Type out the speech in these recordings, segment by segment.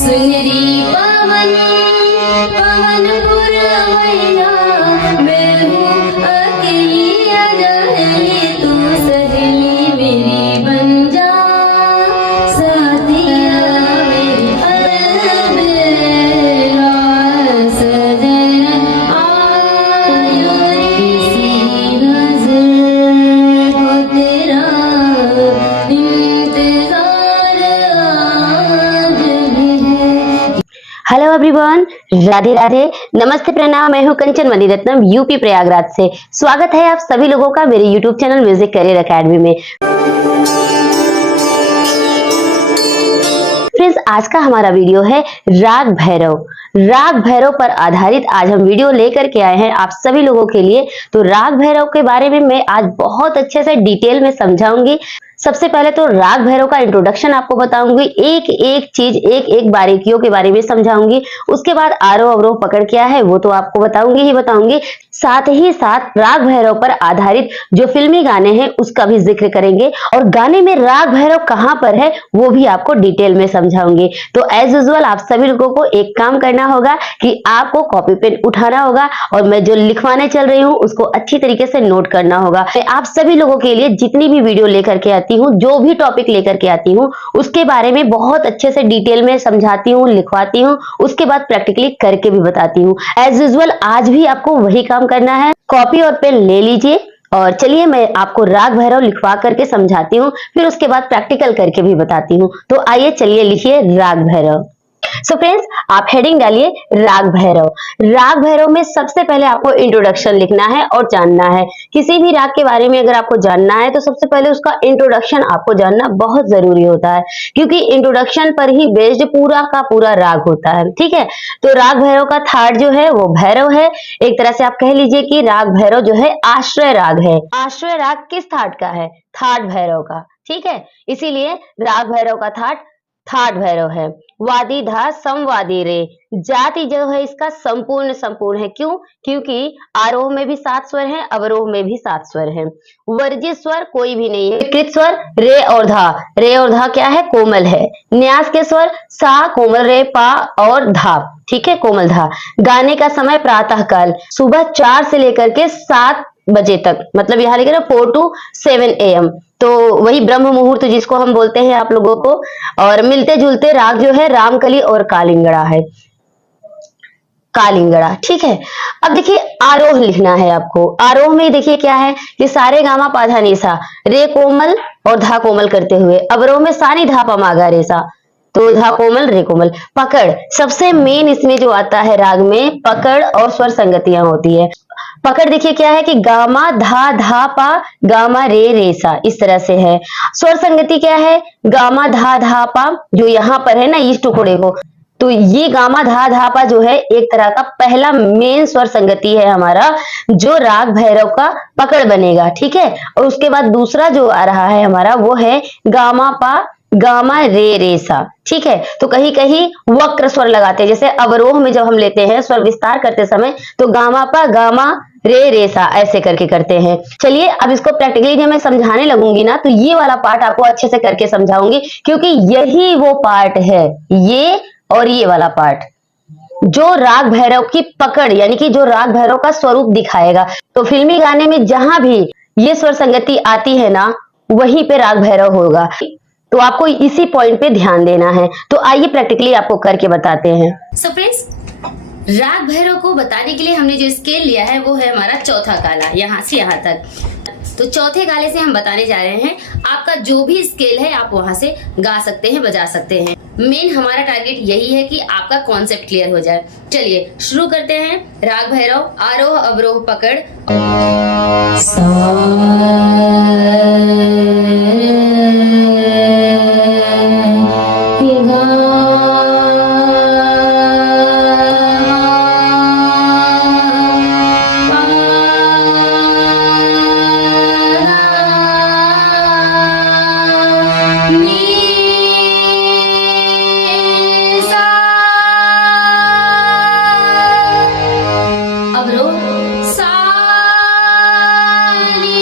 सुनरी पवन पवन पुरवैया, मैं हूँ अकेली अकेली, तू सहेली मेरी बन जा, साथिया मेरी अलबेला, सजन आयो किसी नजर को तेरा इंतजार आज भी है। हेलो एवरीवन, राधे राधे, नमस्ते, प्रणाम। मैं हूं कंचन मणिरत्नम, यूपी प्रयागराज से। स्वागत है आप सभी लोगों का मेरे YouTube channel music career academy में। फ्रेंड्स, आज का हमारा वीडियो है राग भैरव। राग भैरव पर आधारित आज हम वीडियो लेकर के आए हैं आप सभी लोगों के लिए। तो राग भैरव के बारे में मैं आज बहुत अच्छे से डिटेल में समझाऊंगी। सबसे पहले तो राग भैरव का इंट्रोडक्शन आपको बताऊंगी, एक एक चीज, एक एक बारीकियों के बारे में समझाऊंगी। उसके बाद आरोह अवरोह पकड़ क्या है वो तो आपको बताऊंगी ही बताऊंगी। साथ ही साथ राग भैरव पर आधारित जो फिल्मी गाने हैं उसका भी जिक्र करेंगे, और गाने में राग भैरव कहाँ पर है वो भी आपको डिटेल में समझाऊंगी। तो एज यूजुअल आप सभी लोगों को एक काम करना होगा कि आपको कॉपी पेन उठाना होगा, और मैं जो लिखवाने चल रही हूँ उसको अच्छी तरीके से नोट करना होगा। मैं आप सभी लोगों के लिए जितनी भी वीडियो लेकर के आती हूँ, जो भी टॉपिक लेकर के आती हूँ, उसके बारे में बहुत अच्छे से डिटेल में समझाती हूँ, लिखवाती हूँ, उसके बाद प्रैक्टिकली करके भी बताती हूँ। एज यूजुअल आज भी आपको वही काम करना है। कॉपी और पेन ले लीजिए, और चलिए मैं आपको राग भैरव लिखवा करके समझाती हूँ, फिर उसके बाद प्रैक्टिकल करके भी बताती हूँ। तो आइए चलिए लिखिए राग भैरव। सो फ्रेंड्स, आप हेडिंग डालिए राग भैरव। राग भैरव में सबसे पहले आपको इंट्रोडक्शन लिखना है और जानना है। किसी भी राग के बारे में अगर आपको जानना है तो सबसे पहले उसका इंट्रोडक्शन आपको जानना बहुत जरूरी होता है, क्योंकि इंट्रोडक्शन पर ही बेस्ड पूरा का पूरा राग होता है। ठीक है, तो राग भैरव का थाट जो है वो भैरव है। एक तरह से आप कह लीजिए कि राग भैरव जो है आश्रय राग है। आश्रय राग किस थाट का है? थाट भैरव का। ठीक है, इसीलिए राग भैरव का थाट थाट भैरव है। वादी धा समवादी रे, जाति जो है इसका संपूर्ण संपूर्ण है। क्यों? क्योंकि आरोह में भी 7 स्वर हैं, अवरोह में भी 7 स्वर हैं। वर्जित स्वर कोई भी नहीं है। कृत स्वर रे और धा। रे और धा क्या है? कोमल है। न्यास के स्वर सा, कोमल रे, पा और धा। ठीक है, कोमल धा। गाने का समय प्रातः काल सुबह 4 से लेकर के 7 बजे तक, मतलब यहाँ लिखे ना 4 to 7 AM, तो वही ब्रह्म मुहूर्त जिसको हम बोलते हैं आप लोगों को। और मिलते जुलते राग जो है रामकली और कालिंगड़ा है। कालिंगड़ा, ठीक है। अब देखिए आरोह लिखना है आपको। आरोह में देखिए क्या है कि सारे गामा पाधा निसा, रे कोमल और धा कोमल करते हुए। अवरोह में सानी धा पा मागा रेसा, तो धा कोमल रे कोमल। पकड़ सबसे मेन इसमें जो आता है राग में, पकड़ और स्वर संगतियां होती है। पकड़ देखिए क्या है कि गामा धा धा पा, गामा रे रे सा, इस तरह से है। स्वर संगति क्या है? गामा धा धा पा, जो यहाँ पर है ना इस टुकड़े को, तो ये गामा धा धा पा जो है एक तरह का पहला मेन स्वर संगति है हमारा, जो राग भैरव का पकड़ बनेगा। ठीक है, और उसके बाद दूसरा जो आ रहा है हमारा वो है गामा पा, गामा रे रे सा। ठीक है, तो कहीं कहीं वक्र स्वर लगाते हैं, जैसे अवरोह में जब हम लेते हैं स्वर विस्तार करते समय तो गामा पा गामा रे रे सा ऐसे करके करते हैं। चलिए अब इसको प्रैक्टिकली जब मैं समझाने लगूंगी ना, तो ये वाला पार्ट आपको अच्छे से करके समझाऊंगी, क्योंकि यही वो पार्ट है, ये और ये वाला पार्ट, जो राग भैरव की पकड़ यानी कि जो राग भैरव का स्वरूप दिखाएगा। तो फिल्मी गाने में जहां भी ये स्वर संगति आती है ना, वहीं पे राग भैरव होगा। तो आपको इसी पॉइंट पे ध्यान देना है। तो आइए प्रैक्टिकली आपको करके बताते हैं। सो फ्रेंड्स, राग भैरव को बताने के लिए हमने जो स्केल लिया है वो है हमारा चौथा काला, यहाँ से यहाँ तक। तो चौथे काले से हम बताने जा रहे हैं। आपका जो भी स्केल है आप वहां से गा सकते हैं, बजा सकते हैं। मेन हमारा टारगेट यही है कि आपका कॉन्सेप्ट क्लियर हो जाए। चलिए शुरू करते हैं। राग भैरव, आरोह अवरोह पकड़। अवरोह सा नी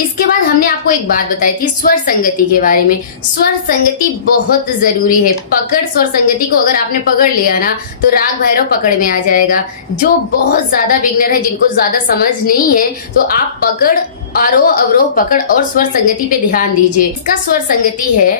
इसके बाद हमने आपको एक बात बताई थी स्वर संगति के बारे में। स्वर संगति बहुत जरूरी है। पकड़ स्वर संगति को अगर आपने पकड़ लिया ना तो राग भैरव पकड़ में आ जाएगा। जो बहुत ज्यादा बिगनर है, जिनको ज्यादा समझ नहीं है, तो आप पकड़, आरोह अवरोह पकड़ और स्वर संगति पे ध्यान दीजिए। इसका स्वर संगति है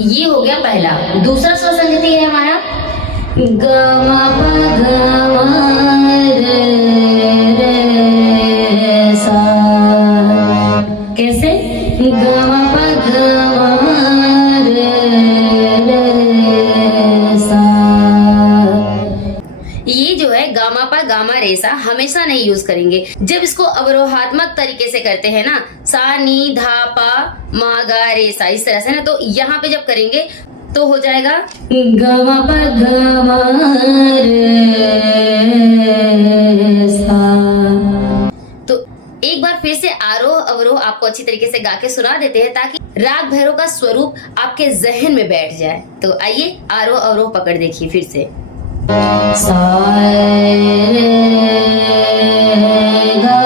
ये हो गया पहला। दूसरा स्वर संगति है हमारा ग म प ग म रे रे सा। कैसे? ग म प ग म रे रे सा। ये जो है गामा पा गामा रेसा हमेशा नहीं यूज करेंगे। जब इसको अवरोहात्मक तरीके से करते हैं ना, सा नी धा पा मा गा रेसा, इस तरह से ना, तो यहाँ पे जब करेंगे तो हो जाएगा गामा पा गामा रे सा। तो एक बार फिर से आरोह अवरोह आपको अच्छी तरीके से गा के सुना देते हैं ताकि राग भैरव का स्वरूप आपके जहन में बैठ जाए। तो आइए आरोह अवरोह पकड़ देखिए फिर से। सा रे गा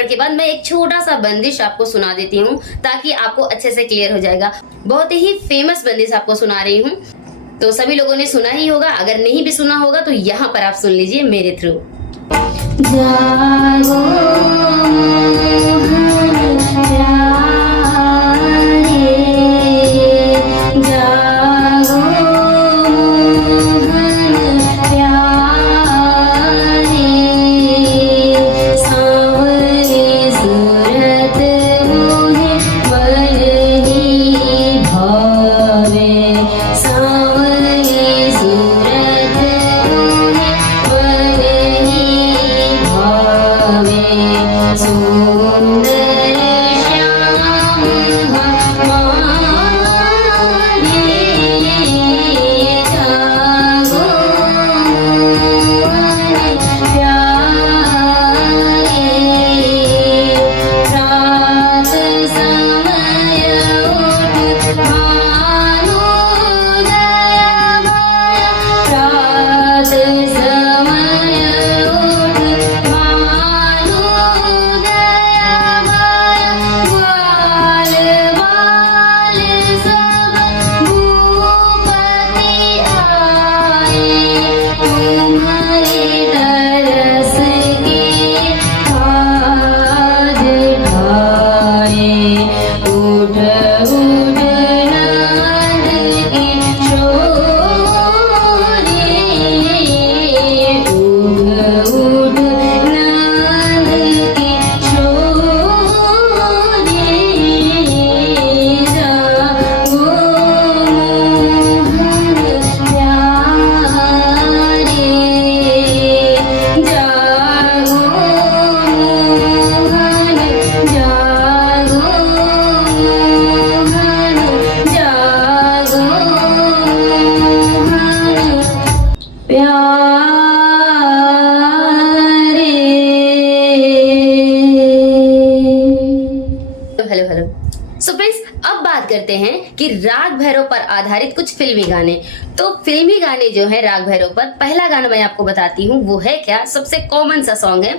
के बाद मैं एक छोटा सा बंदिश आपको सुना देती हूँ ताकि आपको अच्छे से क्लियर हो जाएगा। बहुत ही फेमस बंदिश आपको सुना रही हूँ, तो सभी लोगों ने सुना ही होगा। अगर नहीं भी सुना होगा तो यहाँ पर आप सुन लीजिए मेरे थ्रू। जागो करते हैं कि राग भैरव पर आधारित कुछ फिल्मी गाने। तो फिल्मी गाने जो है राग भैरव पर, पहला गाना मैं आपको बताती हूँ वो है क्या, सबसे कॉमन सा सॉन्ग है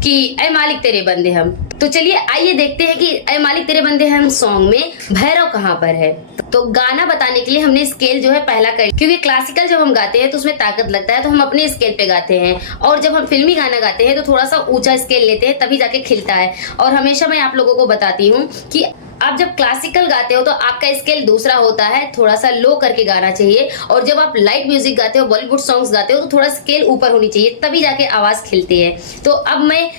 कि ऐ मालिक तेरे बंदे हम। तो चलिए आइए देखते हैं कि ऐ मालिक तेरे बंदे हम सॉन्ग में भैरव कहाँ पर है। तो गाना बताने के लिए हमने स्केल जो है पहला कर, क्योंकि क्लासिकल जब हम गाते हैं तो उसमें ताकत लगता है, तो हम अपने स्केल पे गाते हैं, और जब हम फिल्मी गाना गाते हैं तो थोड़ा सा ऊंचा स्केल लेते हैं, तभी जाके खिलता है। और हमेशा मैं आप लोगों को बताती हूँ कि आप जब क्लासिकल गाते हो तो आपका स्केल दूसरा होता है, थोड़ा सा लो करके गाना चाहिए, और जब आप लाइट म्यूजिक गाते हो, बॉलीवुड सॉन्ग्स गाते हो, तो थोड़ा स्केल ऊपर होनी चाहिए, तभी जाके आवाज खिलती है। तो अब मैं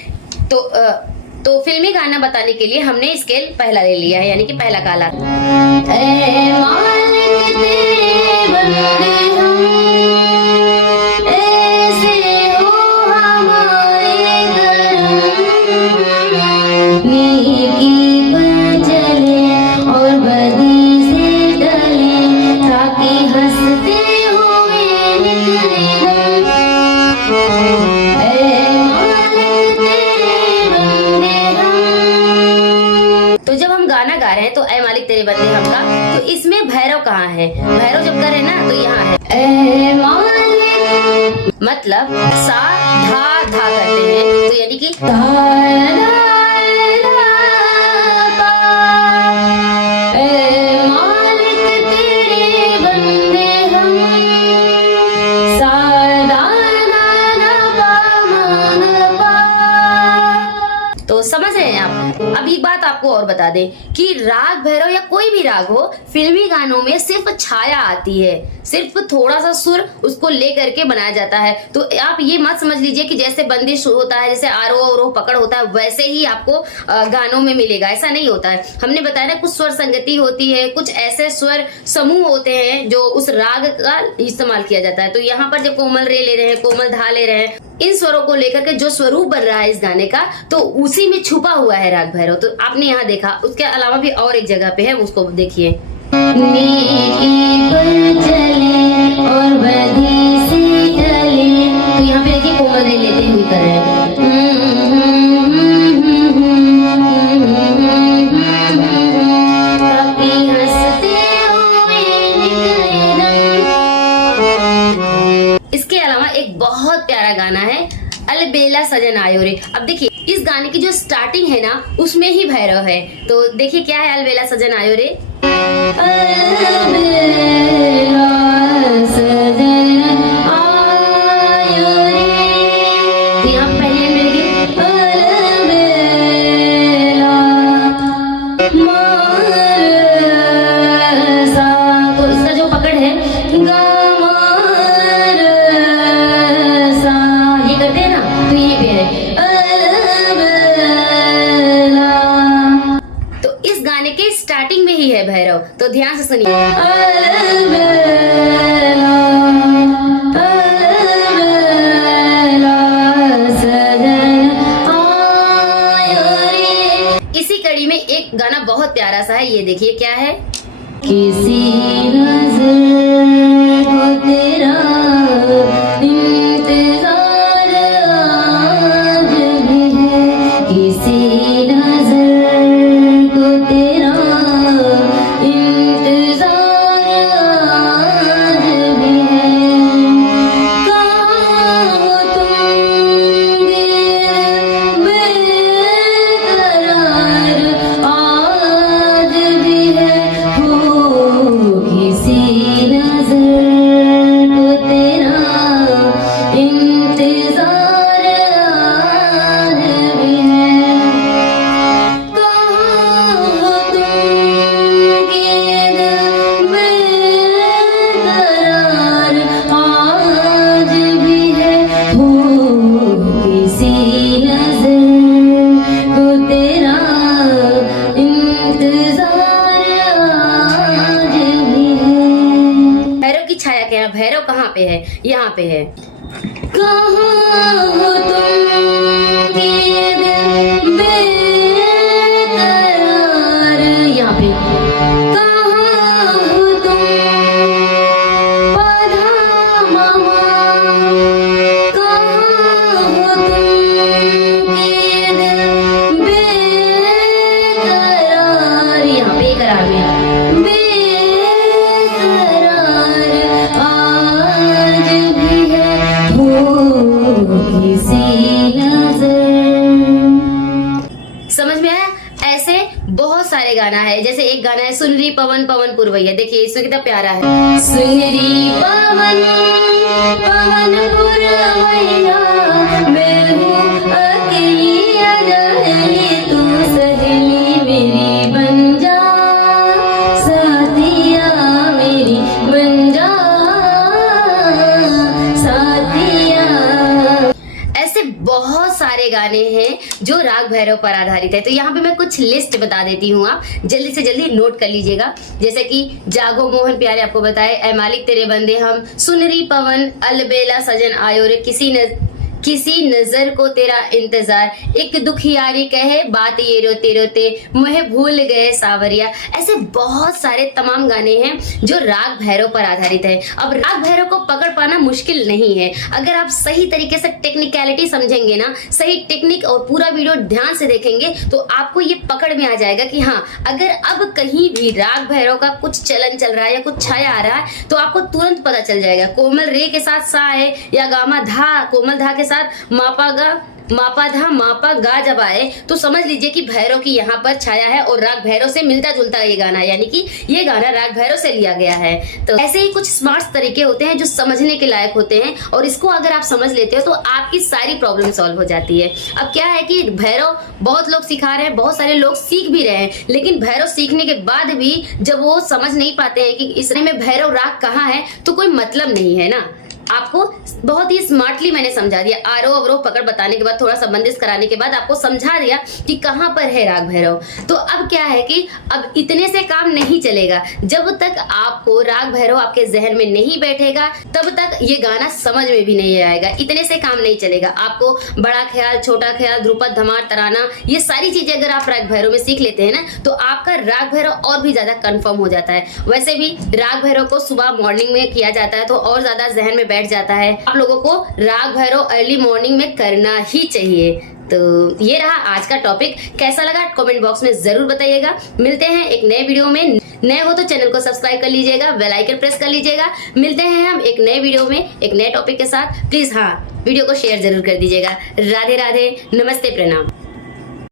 तो फिल्मी गाना बताने के लिए हमने स्केल पहला ले लिया है, यानी कि पहला काला। ऐ मालिक तेरे बंदे हम, ऐसे हो हमारे करम, नेकी पर चले और बदी से डले, ताकि हंसते हुए निकले हम। तो जब हम गाना गा रहे हैं तो ऐ मालिक तेरे बंदे हम का, तो इसमें भैरव कहाँ है? भैरव जब कर रहे हैं ना तो यहाँ है ऐ मालिक, मतलब सा धा धा करते हैं, तो यानी कि ऐ मालिक तेरे बंदे हम, सा धा धा पा मा पा। तो समझ रहे हैं आप? अब एक बात आपको और बता दें कि राग भैरव या कोई भी राग हो, फिल्मी गानों में सिर्फ छाया आती है, सिर्फ थोड़ा सा सुर उसको ले करके बनाया जाता है। तो आप ये मत समझ लीजिए कि जैसे बंदिश होता है, जैसे आरोह अवरोह पकड़ होता है, वैसे ही आपको गानों में मिलेगा, ऐसा नहीं होता है। हमने बताया ना कुछ स्वर संगति होती है, कुछ ऐसे स्वर समूह होते हैं जो उस राग का इस्तेमाल किया जाता है। तो यहाँ पर जब कोमल रे ले रहे हैं, कोमल धा ले रहे हैं, इन स्वरों को लेकर के जो स्वरूप बन रहा है इस गाने का, तो उसी में छुपा हुआ है राग भैरव। तो आपने यहाँ देखा, उसके अलावा भी और एक जगह पे है, उसको देखिए। नेकी पर चले और बदी से टले, तो यहाँ पे देखिए कोमल रे लेते हुए कर रहे हैं। इसके अलावा एक बहुत प्यारा गाना है अलबेला सजन आयो रे। अब देखिए इस गाने की जो स्टार्टिंग है ना, उसमें ही भैरव है। तो देखिए क्या है अलबेला सजन आयो रे। अलबेला सजन आयो रे, तो यहाँ पहले मिलेगी अलबेला मार सा, तो इसका जो पकड़ है गा मार सा, ये करते हैं ना, तो ये पे है अलबेला। तो इस गाने के स्टार्टिंग में ही है भैरव, तो ध्यान से सुनिए। अलबेला अलबेला सजन आयो रे। इसी कड़ी में एक गाना बहुत प्यारा सा है, ये देखिए क्या है। किसी नजर को तेरा इंतजार आज भी है, किसी नजर को तेरा इंतजार आज भी है। कहाँ हो तुम बेकरार आज भी है, हो किसी नजर को तेरा इंतजार आज भी है। कहाँ हो तुम बेकरार आज भी है, हो किसी नजर को तेरा इंतजार आज भी है। भैरव की छाया क्या है? भैरव कहाँ पे है? यहाँ पे है। कहाँ हो तुम बेकरार, यहाँ पे कहाँ हो तुम पधा मामा, कहाँ हो तुम बेकरार, यहाँ पे करार में सारे गाना है, जैसे एक गाना है सुनरी पवन पवन पुरवैया, देखिए इसमें कितना प्यारा है। सुनरी पवन पवन पुरवैया, मैं हूँ अकेली अकेली, तू सहेली मेरी बन जा, साथिया मेरी बन जा, साथिया। ऐसे बहुत सारे गाने हैं जो राग भैरव पर आधारित है। तो यहाँ पे मैं कुछ लिस्ट बता देती हूँ, आप जल्दी से जल्दी नोट कर लीजिएगा। जैसे कि जागो मोहन प्यारे आपको बताए, ऐ मालिक तेरे बंदे हम, सुनरी पवन, अलबेला सजन आयो रे, किसी नजर को तेरा इंतजार, एक दुखियारी कहे बात ये रोते रोते, मुझे भूल गए सावरिया। ऐसे बहुत सारे तमाम गाने हैं जो राग भैरव पर आधारित है। अब राग भैरव को पकड़ पाना मुश्किल नहीं है, अगर आप सही तरीके से टेक्निकलिटी समझेंगे ना, सही टेक्निक और पूरा वीडियो ध्यान से देखेंगे तो आपको ये पकड़ में आ जाएगा कि हाँ, अगर अब कहीं भी राग भैरव का कुछ चलन चल रहा है या कुछ छाया आ रहा है तो आपको तुरंत पता चल जाएगा। कोमल रे के साथ सा है या गामा धा, कोमल धा के साथ मापा गा, मापा धा मापा गा जब आए तो समझ लीजिए कि भैरव की यहाँ पर छाया है और राग भैरव से मिलता जुलता ये गाना, यानी कि ये गाना राग भैरव से लिया गया है। तो ऐसे ही कुछ स्मार्ट तरीके होते हैं जो समझने के लायक होते हैं, और इसको अगर आप समझ लेते हो तो आपकी सारी प्रॉब्लम सॉल्व हो जाती है। अब क्या है कि भैरव बहुत लोग सिखा रहे हैं, बहुत सारे लोग सीख भी रहे हैं, लेकिन भैरव सीखने के बाद भी जब वो समझ नहीं पाते हैं कि इसमें भैरव राग कहाँ है तो कोई मतलब नहीं है ना। आपको बहुत ही स्मार्टली मैंने समझा दिया, आरोह अवरोह पकड़ बताने के बाद, थोड़ा सा बंदिश कराने के बाद आपको समझा दिया कि कहाँ पर है राग भैरव। तो अब क्या है कि अब इतने से काम नहीं चलेगा, जब तक आपको राग भैरव आपके जहन में नहीं बैठेगा तब तक ये गाना समझ में भी नहीं आएगा। इतने से काम नहीं चलेगा, आपको बड़ा ख्याल, छोटा ख्याल, ध्रुपद, धमार, तराना, ये सारी चीजें अगर आप राग भैरव में सीख लेते हैं ना तो आपका राग भैरव और भी ज्यादा कंफर्म हो जाता है। वैसे भी राग भैरव को सुबह मॉर्निंग में किया जाता है तो और ज्यादा जहन में बैठ जाता है। आप लोगों को राग भैरव अर्ली मॉर्निंग में करना ही चाहिए। तो ये रहा आज का टॉपिक, कैसा लगा कमेंट बॉक्स में जरूर बताइएगा। मिलते हैं एक नए वीडियो में, नए हो तो चैनल को सब्सक्राइब कर लीजिएगा, बेल आइकन प्रेस कर लीजिएगा। मिलते हैं हम एक नए वीडियो में एक नए टॉपिक के साथ। प्लीज हाँ, वीडियो को शेयर जरूर कर दीजिएगा। राधे राधे, नमस्ते, प्रणाम।